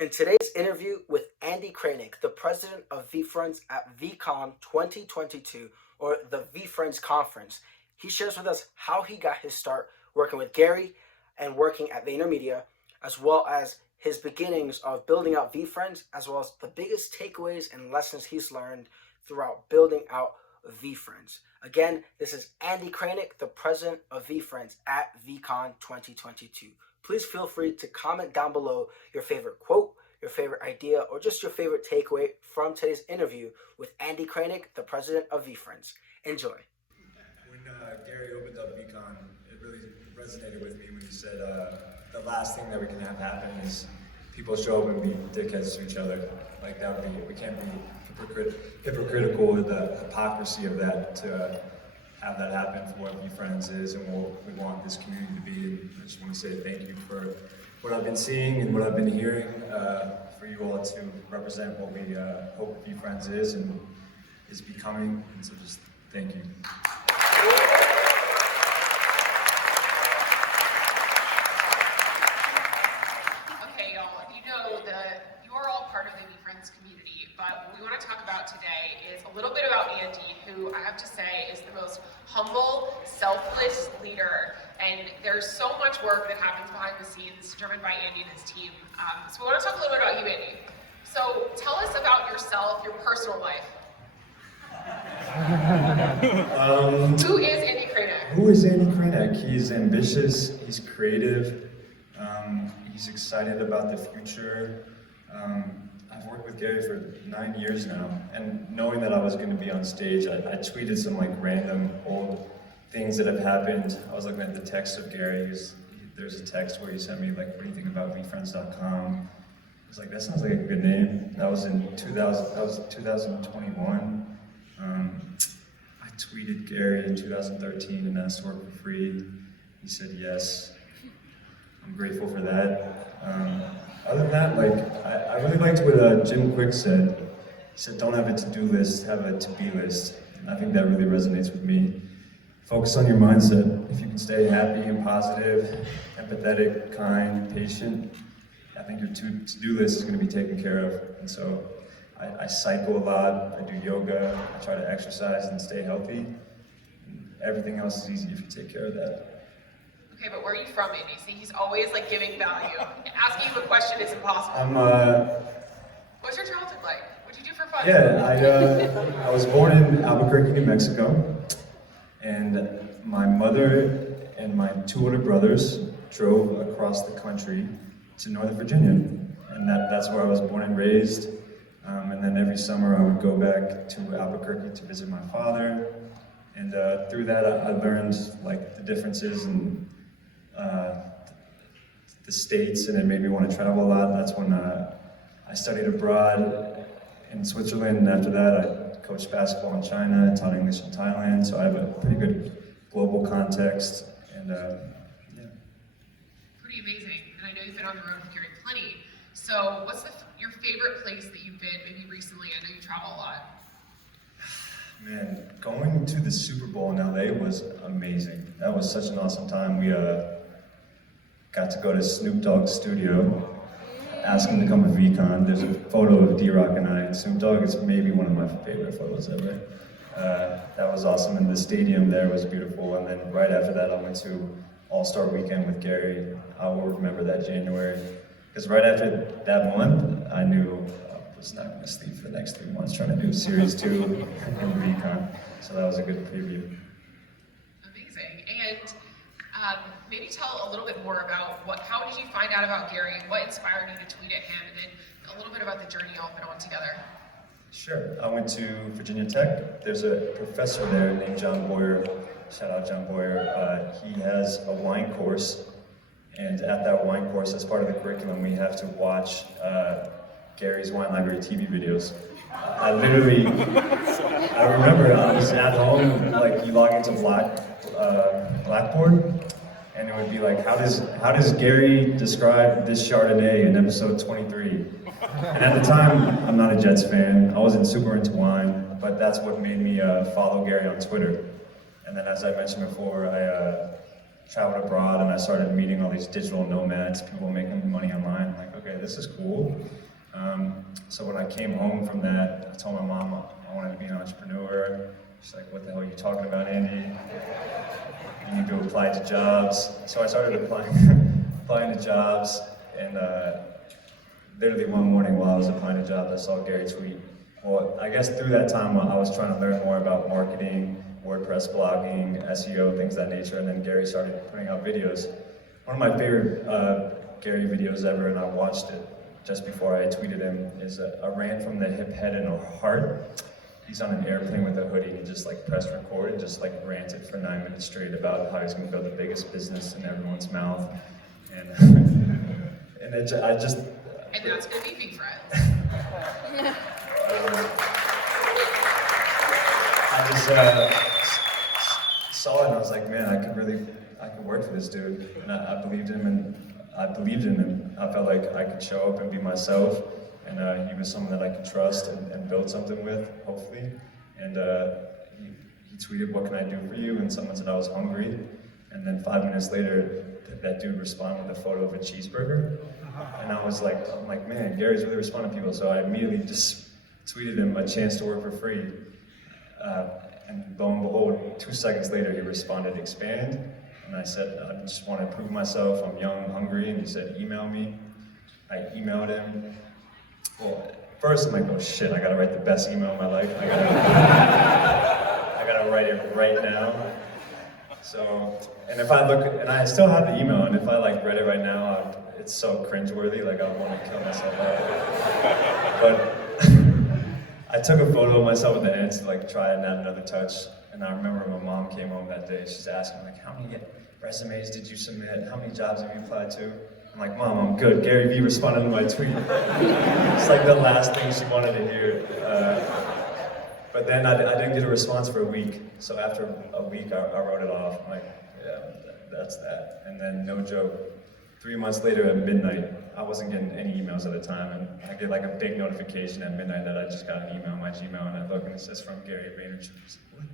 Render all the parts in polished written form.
In today's interview with Andy Krainak, the president of VeeFriends at VeeCon 2022, or the VeeFriends conference, he shares with us how he got his start working with Gary and working at VaynerMedia, as well as his beginnings of building out VeeFriends, as well as the biggest takeaways and lessons he's learned throughout building out VeeFriends. Again, this is Andy Krainak, the president of VeeFriends at VeeCon 2022. Please feel free to comment down below your favorite quote, your favorite idea, or just your favorite takeaway from today's interview with Andy Krainak, the president of VeeFriends. Enjoy. When Gary opened up VeeCon, it really resonated with me when he said the last thing that we can have happen is people show up and be dickheads to each other. Like that would be, we can't be hypocritical with the hypocrisy of that to have that happen for what VeeFriends is and what we want this community to be. And I just want to say thank you for what I've been seeing and what I've been hearing, for you all to represent what we hope VeeFriends is and is becoming. And so just thank you. Okay, y'all, you know that you are all part of the VeeFriends community, but what we want to talk about today is a little bit about Andy, who I have to say is the most humble, selfless leader, and there's so much work that happens behind the scenes driven by Andy and his team. So we want to talk a little bit about you, Andy. So tell us about yourself, your personal life. Who is Andy Krainak? Who is Andy Krainak? He's ambitious, he's creative, he's excited about the future. I've worked with Gary for 9 years now, and knowing that I was going to be on stage, I tweeted some like random old things that have happened. I was looking at the text of Gary. There's a text where he sent me like, what do you think about VeeFriends.com? I was like, that sounds like a good name. That was in 2021. I tweeted Gary in 2013 and asked to work for free. He said yes. I'm grateful for that. Other than that, like, I really liked what Jim Quick said. He said, don't have a to-do list, have a to-be list. And I think that really resonates with me. Focus on your mindset. If you can stay happy and positive, empathetic, kind, patient, I think your to-do list is going to be taken care of. And so I cycle a lot, I do yoga, I try to exercise and stay healthy. And everything else is easy if you take care of that. Okay, but where are you from, Andy? See, he's always like giving value. Asking you a question is impossible. What's your childhood like? What'd you do for fun? Yeah, I was born in Albuquerque, New Mexico, and my mother and my 2 older brothers drove across the country to Northern Virginia, and that's where I was born and raised. And then every summer I would go back to Albuquerque to visit my father, and through that I learned like the differences in the states, and it made me want to travel a lot. That's when I studied abroad in Switzerland, and after that I coached basketball in China and taught English in Thailand, so I have a pretty good global context, and yeah. Pretty amazing, and I know you've been on the road with Gary plenty. So what's your favorite place that you've been, maybe recently? I know you travel a lot. Man, going to the Super Bowl in LA was amazing. That was such an awesome time. We got to go to Snoop Dogg's studio, ask him to come to VeeCon. There's a photo of D-Rock and I, and Snoop Dogg is maybe one of my favorite photos ever. That was awesome, and the stadium there was beautiful. And then right after that, I went to All-Star Weekend with Gary. I will remember that January, because right after that month, I knew I was not going to sleep for the next 3 months trying to do Series 2 in VeeCon. So that was a good preview. Amazing. And maybe tell a little bit more about how did you find out about Gary? What inspired you to tweet at him? And then a little bit about the journey y'all been on together. Sure. I went to Virginia Tech. There's a professor there named John Boyer. Shout out John Boyer. He has a wine course, and at that wine course, as part of the curriculum, we have to watch Gary's Wine Library TV videos. I remember I was at home, like you log into Blackboard, and it would be like, how does Gary describe this Chardonnay in episode 23? And at the time, I'm not a Jets fan. I wasn't super into wine, but that's what made me follow Gary on Twitter. And then, as I mentioned before, I traveled abroad and I started meeting all these digital nomads, people making money online. I'm like, okay, this is cool. So when I came home from that, I told my mom I wanted to be an entrepreneur. She's like, what the hell are you talking about, Andy? You need to apply to jobs. So I started applying to jobs, and literally one morning while I was applying to jobs, I saw Gary tweet. Well, I guess through that time I was trying to learn more about marketing, WordPress blogging, SEO, things of that nature, and then Gary started putting out videos. One of my favorite Gary videos ever, and I watched it just before I tweeted him, is a rant from the hip, head, and heart. He's on an airplane with a hoodie, and he just like pressed record and just like ranted for 9 minutes straight about how he's gonna build the biggest business in everyone's mouth. And and I just... And that's gonna be VeeFriends. I just saw it and I was like, man, I could work for this dude. And I believed in him, and I felt like I could show up and be myself, and he was someone that I could trust and build something with, hopefully. And he tweeted, what can I do for you? And someone said I was hungry. And then 5 minutes later, that dude responded with a photo of a cheeseburger. And I'm like, man, Gary's really responding to people. So I immediately just tweeted him a chance to work for free. And lo and behold, 2 seconds later, he responded, expand. And I said, I just want to prove myself. I'm young, hungry. And he said, email me. I emailed him. Well, first I'm like, oh shit, I gotta write the best email of my life. I gotta write it right now. So, and if I look, and I still have the email, and if I like read it right now, it's so cringeworthy, like I want to kill myself out. But I took a photo of myself at the end to like try and add another touch. And I remember my mom came home that day, she's asking like, how many resumes did you submit? How many jobs have you applied to? I'm like, Mom, I'm good. Gary Vee responded to my tweet. It's like the last thing she wanted to hear. But then I didn't get a response for a week. So after a week, I wrote it off. I'm like, yeah, that's that. And then no joke, 3 months later at midnight, I wasn't getting any emails at the time, and I get like a big notification at midnight that I just got an email on my Gmail, and I look and it says from Gary VaynerMedia. What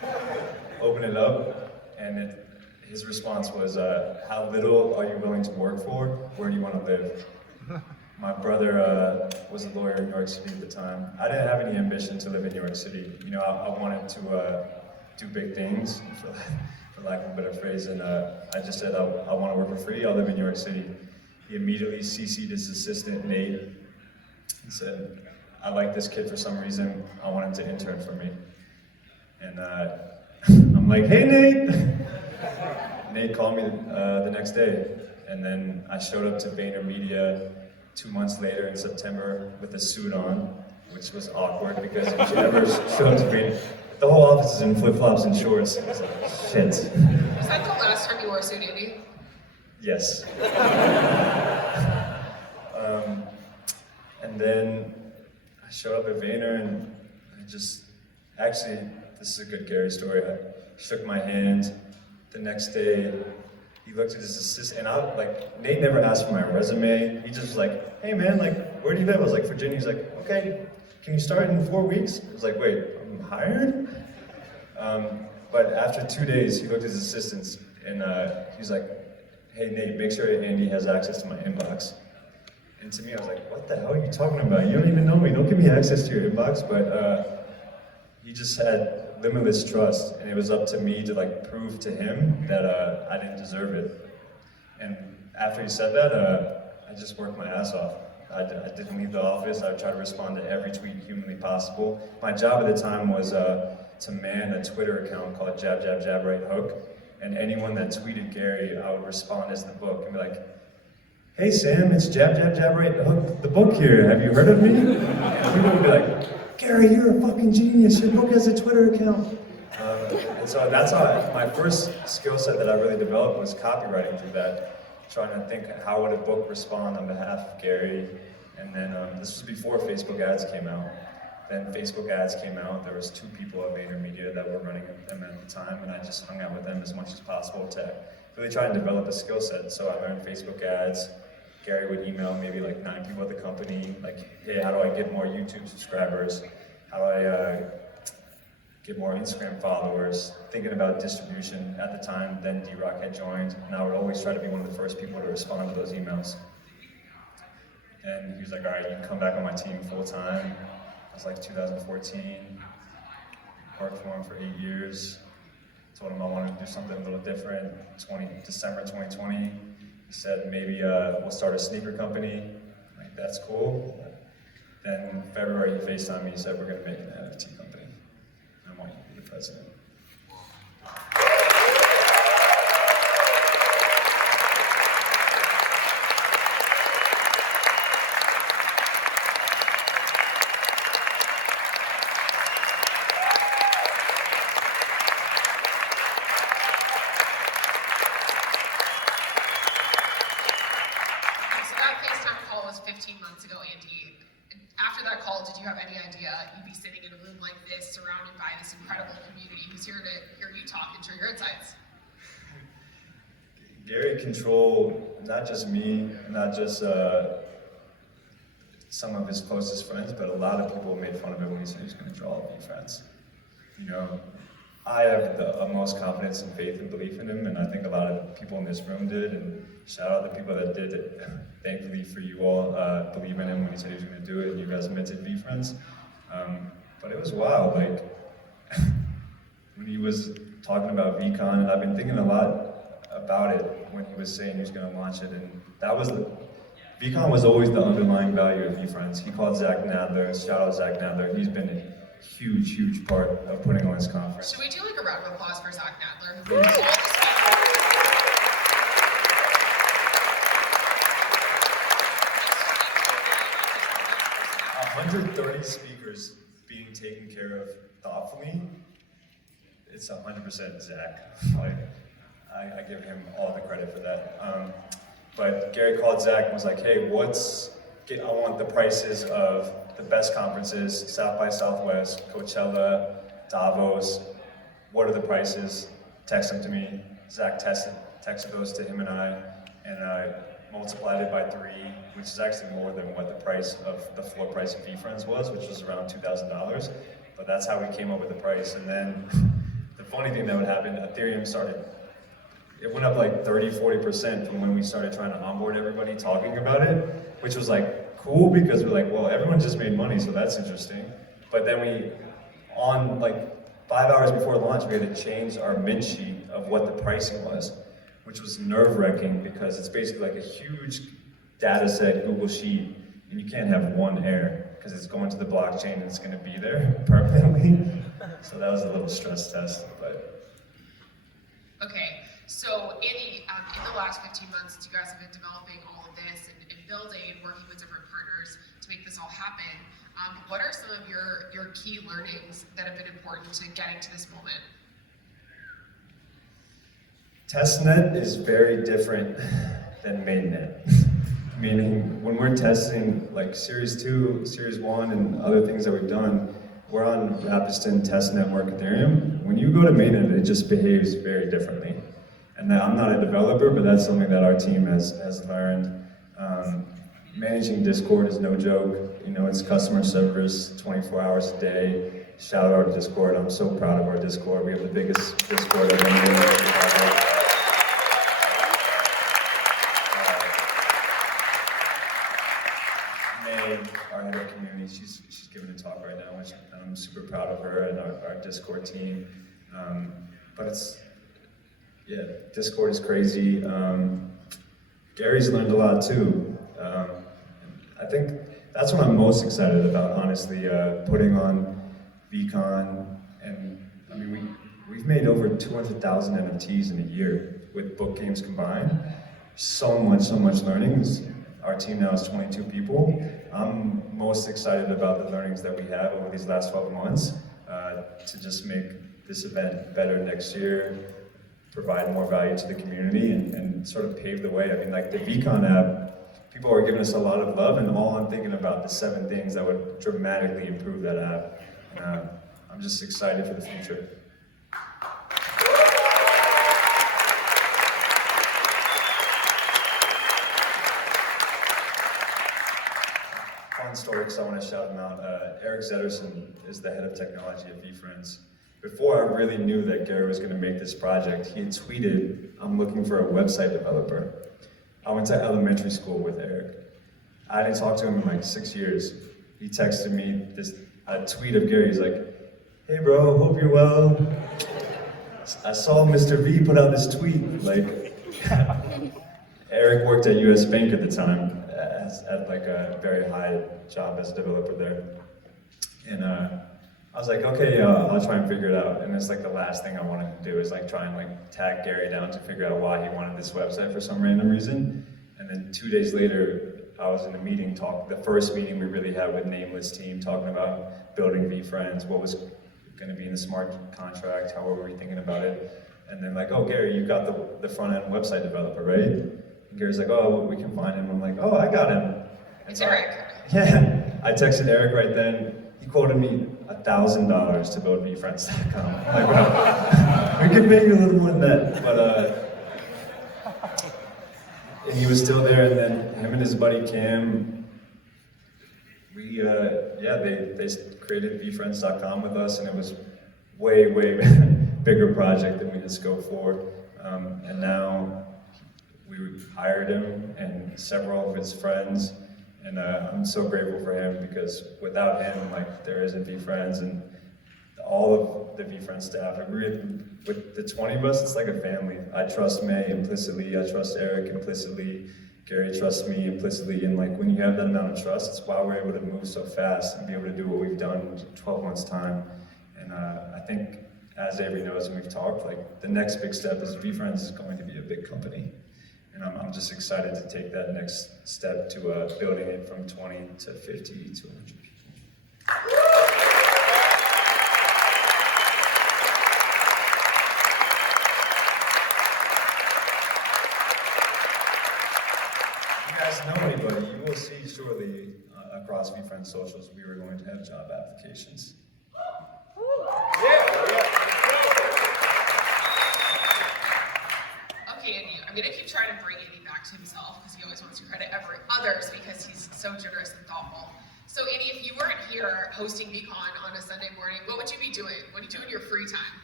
the fuck? Open it up, and his response was, how little are you willing to work for? Where do you want to live? My brother was a lawyer in New York City at the time. I didn't have any ambition to live in New York City. You know, I wanted to do big things, for lack of a better phrase, and I just said, I want to work for free, I'll live in New York City. He immediately CC'd his assistant, Nate, and said, I like this kid for some reason, I want him to intern for me. And I'm like, hey Nate! Nate called me the next day, and then I showed up to VaynerMedia 2 months later in September with a suit on, which was awkward because if you ever show up to Vayner, the whole office is in flip-flops and shorts. I was like, shit. Was that the last time you wore a suit, Andy? Yes. And then I showed up at Vayner, and actually, this is a good Gary story. I shook my hand. The next day, he looked at his assistant, and Nate never asked for my resume. He just was like, hey man, like, where do you live? I was like, Virginia. He's like, okay, can you start in 4 weeks? I was like, wait, I'm hired? But after 2 days, he looked at his assistants, and he was like, hey Nate, make sure Andy has access to my inbox. And to me, I was like, what the hell are you talking about? You don't even know me, don't give me access to your inbox. But he just had limitless trust, and it was up to me to like prove to him that I didn't deserve it. And after he said that, I just worked my ass off. I didn't leave the office. I tried to respond to every tweet humanly possible. My job at the time was to man a Twitter account called Jab Jab Jab Right Hook, and anyone that tweeted Gary, I would respond as the book and be like, hey Sam, it's Jab Jab Jab Right Hook, the book here. Have you heard of me? And people would be like, Gary, you're a fucking genius. Your book has a Twitter account. And so that's how my first skill set that I really developed was copywriting through that. Trying to think, how would a book respond on behalf of Gary? And then this was before Facebook ads came out. Then Facebook ads came out. There was 2 people at VaynerMedia that were running them at the time, and I just hung out with them as much as possible to really try and develop a skill set. So I learned Facebook ads. Gary would email maybe like 9 people at the company, like, hey, how do I get more YouTube subscribers? How do I get more Instagram followers, thinking about distribution. At the time, then D-Rock had joined, and I would always try to be one of the first people to respond to those emails. And he was like, all right, you can come back on my team full time. It was like 2014, worked for him for 8 years. Told him I wanted to do something a little different. December 2020, he said maybe we'll start a sneaker company. Like, that's cool. Then February, he FaceTimed me, he said we're gonna make an NFT company. I want you to be the president. So that FaceTime call was 15 months ago, Andy. After that call, did you have any idea you'd be sitting in a room like this, surrounded by this incredible community who's here to hear you talk and share your insights? Gary controlled not just me, not just some of his closest friends, but a lot of people made fun of him when he said he was going to draw VeeFriends. You know, I have the utmost confidence and faith and belief in him, and I think a lot of people in this room did, and shout out the people that did it. Thankfully for you all, believe in him when he said he was going to do it, and you guys minted VeeFriends. But it was wild, like, when he was talking about VeeCon, and I've been thinking a lot about it when he was saying he was going to launch it, and that was VeeCon was always the underlying value of VeeFriends. He called Zach Nadler, shout out Zach Nadler, he's been a huge, huge part of putting on this conference. Should we do like a round of applause for Zach Nadler? Who all the 130 speakers being taken care of thoughtfully, it's 100% Zach. Like, I give him all the credit for that. But Gary called Zach and was like, hey, I want the prices of the best conferences, South by Southwest, Coachella, Davos. What are the prices? Text them to me. Zach texted those to him and I multiplied it by 3, which is actually more than what the price of the floor price of VeeFriends was, which was around $2,000. But that's how we came up with the price. And then the funny thing that would happen, Ethereum it went up like 30-40% from when we started trying to onboard everybody talking about it, which was like cool because we're like, well, everyone just made money, so that's interesting. But then on like 5 hours before launch, we had to change our mint sheet of what the pricing was, which was nerve-wracking because it's basically like a huge data set Google sheet, and you can't have one error because it's going to the blockchain and it's going to be there permanently. So that was a little stress test, but. Okay, so Andy, in the last 15 months, since you guys have been developing all of this and building and working with different partners to make this all happen, what are some of your key learnings that have been important to getting to this moment? Testnet is very different than mainnet. Meaning, when we're testing like Series 2, Series 1, and other things that we've done, we're on Rapiston Test Network Ethereum. When you go to mainnet, it just behaves very differently. And now, I'm not a developer, but that's something that our team has learned. Managing Discord is no joke. You know, it's customer service 24 hours a day. Shout out to Discord. I'm so proud of our Discord. We have the biggest Discord I've ever made. Our head of community, she's giving a talk right now, which I'm super proud of her and our Discord team. But Discord is crazy. Gary's learned a lot too. I think that's what I'm most excited about, honestly, putting on VeeCon. And I mean, we've made over 200,000 NFTs in a year with book games combined. So much learning. Our team now is 22 people. I'm most excited about the learnings that we have over these last 12 months to just make this event better next year, provide more value to the community, and sort of pave the way. I mean, like the VeeCon app, people are giving us a lot of love, and all I'm thinking about the 7 things that would dramatically improve that app. I'm just excited for the future. Fun story, because I want to shout him out. Eric Zetterson is the head of technology at VeeFriends, before I really knew that Gary was gonna make this project, he had tweeted, "I'm looking for a website developer." I went to elementary school with Eric. I didn't talk to him in like 6 years. He texted me a tweet of Gary. He's like, "Hey bro, hope you're well. I saw Mr. V put out this tweet." Like, Eric worked at US Bank at the time at like a very high job as a developer there. And I was like, okay, I'll try and figure it out. And it's like the last thing I wanted to do is like try and like tag Gary down to figure out why he wanted this website for some random reason. And then 2 days later, I was in a meeting, the first meeting we really had with Nameless team, talking about building VeeFriends, what was going to be in the smart contract, how were we thinking about it. And then like, oh, Gary, you got the front end website developer, right? And Gary's like, oh, we can find him. I'm like, oh, I got him. It's Eric. Yeah, I texted Eric right then. He quoted me $1,000 to build VeeFriends.com. Like, well, we could pay you a little more than that, but and he was still there. And then him and his buddy Cam, they created VeeFriends.com with us, and it was way bigger project than we had scope for. And now we hired him and several of his friends. And I'm so grateful for him, because without him, like, there isn't VeeFriends, and all of the VeeFriends staff, with the 20 of us, it's like a family. I trust May implicitly, I trust Eric implicitly, Gary trusts me implicitly, and like when you have that amount of trust, it's why we're able to move so fast and be able to do what we've done in 12 months time. And I think, as Avery knows and we've talked, like the next big step is VeeFriends is going to be a big company. And I'm just excited to take that next step to building it from 20 to 50 to 100 people. If you guys know anybody, you will see shortly across VeeFriends socials, we are going to have job applications. Okay, Andy, I'm gonna keep trying to bring Andy back to himself, because he always wants to credit others because he's so generous and thoughtful. So Andy, if you weren't here hosting VeeCon on a Sunday morning, what would you be doing? What do you do in your free time?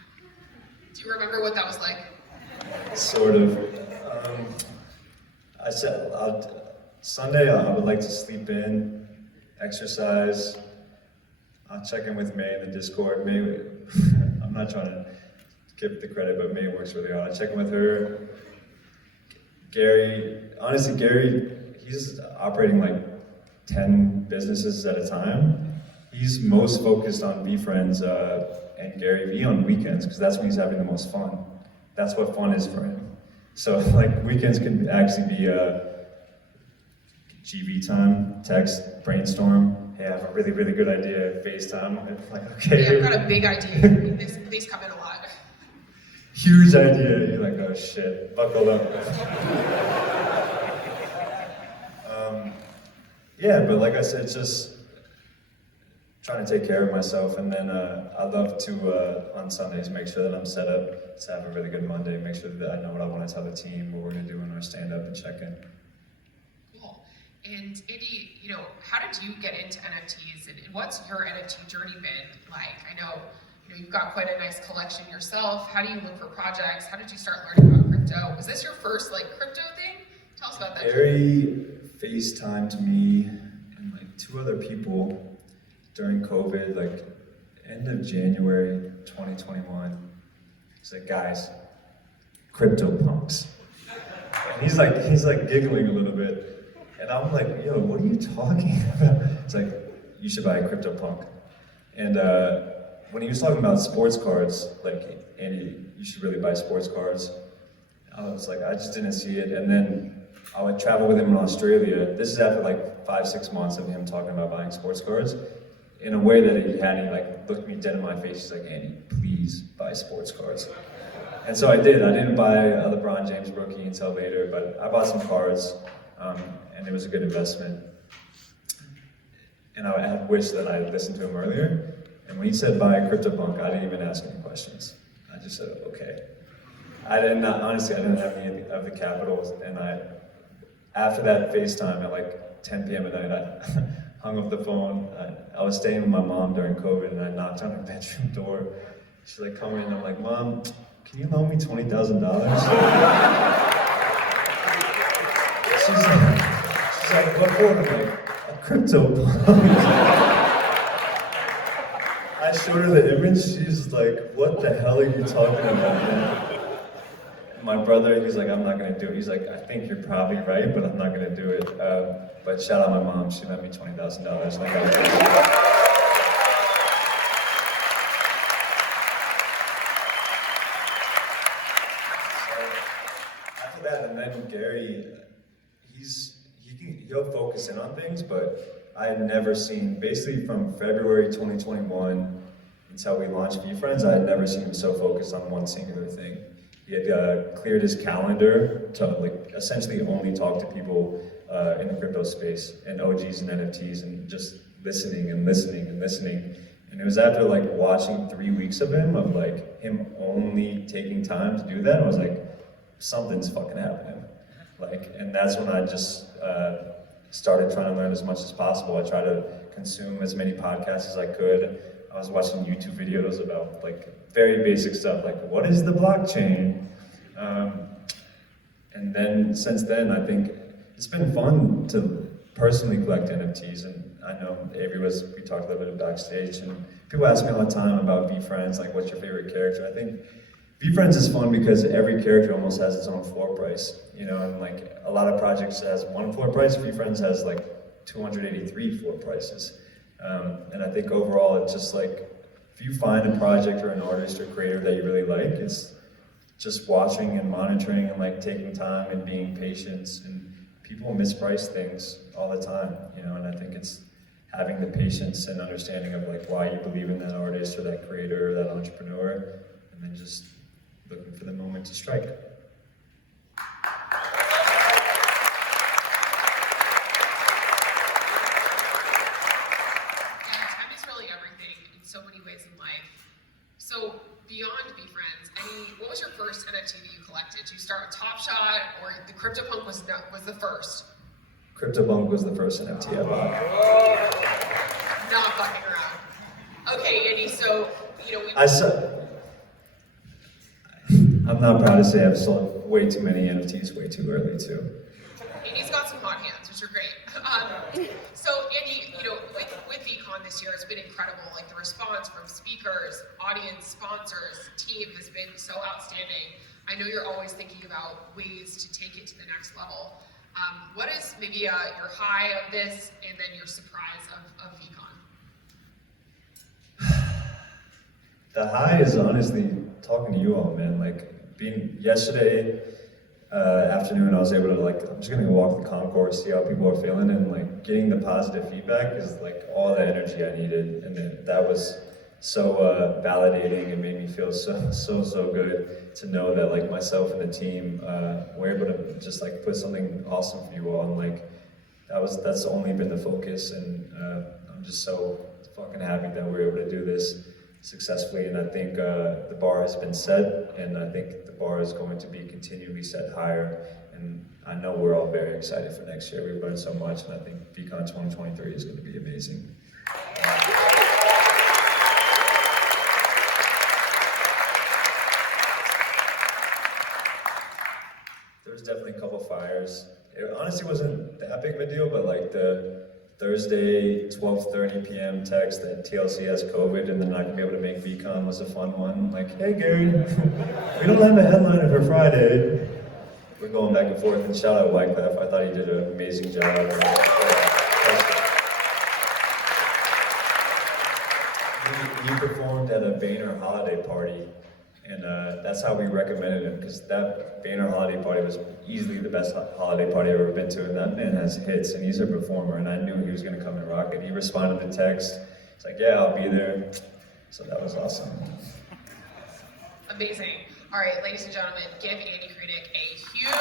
Do you remember what that was like? Sort of. I said, Sunday I would like to sleep in, exercise. I'll check in with May in the Discord. May, I'm not trying to give the credit, but May works really hard. I check in with her. Gary, honestly, he's operating like 10 businesses at a time. He's most focused on VeeFriends and Garyvee on weekends, because that's when he's having the most fun. That's what fun is for him. So like weekends can actually be GV time, text, brainstorm. Hey, I have a really good idea. FaceTime. I'm like, okay. Yeah, I've got a big idea. These come in a lot. Huge idea. You're like, oh shit, buckle up. Yeah, but like I said, it's just trying to take care of myself, and then I love to, on Sundays, make sure that I'm set up to have a really good Monday, make sure that I know what I want to tell the team, what we're going to do in our stand-up and check-in. Cool. And Andy, how did you get into NFTs, and what's your NFT journey been like? I know you've got quite a nice collection yourself. How do you look for projects? How did you start learning about crypto? Was this your first crypto thing? Tell us about that. Gary FaceTimed me and like 2 other people during COVID, like end of January 2021. He's like, guys, crypto punks. And he's like giggling a little bit. And I'm like, yo, what are you talking about? It's like, you should buy a crypto punk. And when he was talking about sports cards, like, Andy, you should really buy sports cards. I was like, I just didn't see it. And then I would travel with him in Australia. This is after like 5-6 months of him talking about buying sports cards. In a way that he hadn't, like, looked me dead in my face. He's like, Andy, please buy sports cards. And so I did. I didn't buy a LeBron James rookie until later, but I bought some cards, and it was a good investment. And I had wished that I had listened to him earlier. And when he said buy a CryptoPunk, I didn't even ask any questions. I just said, okay. Honestly, I didn't have any of the capital, and after that FaceTime at like 10 p.m. at night, I hung up the phone. I was staying with my mom during COVID, and I knocked on her bedroom door, She's like coming in, I'm like, Mom, can you loan me $20,000? She's like, what for? I'm like, a crypto pump. I showed her the image, she's like, what the hell are you talking about, man? My brother, he's like, I'm not gonna do it. He's like, I think you're probably right, but I'm not gonna do it. But shout out my mom, she lent me $20,000. Like, after that, and then Gary, he'll focus in on things, but I had never seen, basically from February 2021 until we launched VeeFriends, I had never seen him so focused on one singular thing. He had cleared his calendar to like essentially only talk to people in the crypto space and OGs and NFTs and just listening and listening and listening. And it was after like watching 3 weeks of him only taking time to do that, I was like, something's fucking happening. Like, and that's when I just started trying to learn as much as possible. I tried to consume as many podcasts as I could. I was watching YouTube videos about like very basic stuff, like what is the blockchain? And then since then, I think it's been fun to personally collect NFTs. And I know we talked a little bit backstage, and people ask me all the time about VeeFriends, like what's your favorite character? I think VeeFriends is fun because every character almost has its own floor price, you know, and like a lot of projects has one floor price, VeeFriends has like 283 floor prices. And I think overall it's just like, if you find a project or an artist or creator that you really like, it's just watching and monitoring and like taking time and being patient, and people misprice things all the time, you know, and I think it's having the patience and understanding of like why you believe in that artist or that creator or that entrepreneur, and then just looking for the moment to strike. So many ways in life. So beyond VeeFriends, what was your first NFT that you collected? Did you start with Top Shot, or the CryptoPunk was the first? CryptoPunk was the first NFT I bought. Not fucking around. Okay, Andy. So I'm not proud to say I've sold way too many NFTs way too early too. Andy's got some hot hands, which are great. So Andy, with VeeCon this year, it's been incredible. Like the response from speakers, audience, sponsors, team has been so outstanding. I know you're always thinking about ways to take it to the next level. What is maybe your high of this, and then your surprise of VeeCon? The high is honestly talking to you all, man. Like yesterday afternoon, I was able to I'm just gonna go walk the concourse, see how people are feeling, and like getting the positive feedback is like all the energy I needed, and then that was so validating. It made me feel so good to know that like myself and the team were able to just like put something awesome for you all, and like that's only been the focus, and I'm just so fucking happy that we're able to do this successfully. And I think the bar has been set, and I think the bar is going to be continually set higher, and I know we're all very excited for next year. We've learned so much, and I think VeeCon 2023 is going to be amazing. There was definitely a couple fires. It honestly wasn't that big of a deal, but like the Thursday 12:30 p.m. text that TLC has COVID and they're not gonna be able to make VeeCon was a fun one. Like, hey Gary, we don't have a headliner for Friday. We're going back and forth, and shout out Wyclef. I thought he did an amazing job. He performed at a Vayner holiday party, and that's how we recommended him, because that Vayner holiday party was easily the best holiday party I've ever been to, and that man has hits, and he's a performer, and I knew he was going to come and rock it. He responded to text. He's like, yeah, I'll be there. So that was awesome. Amazing. All right, ladies and gentlemen, give Andy Krainak a huge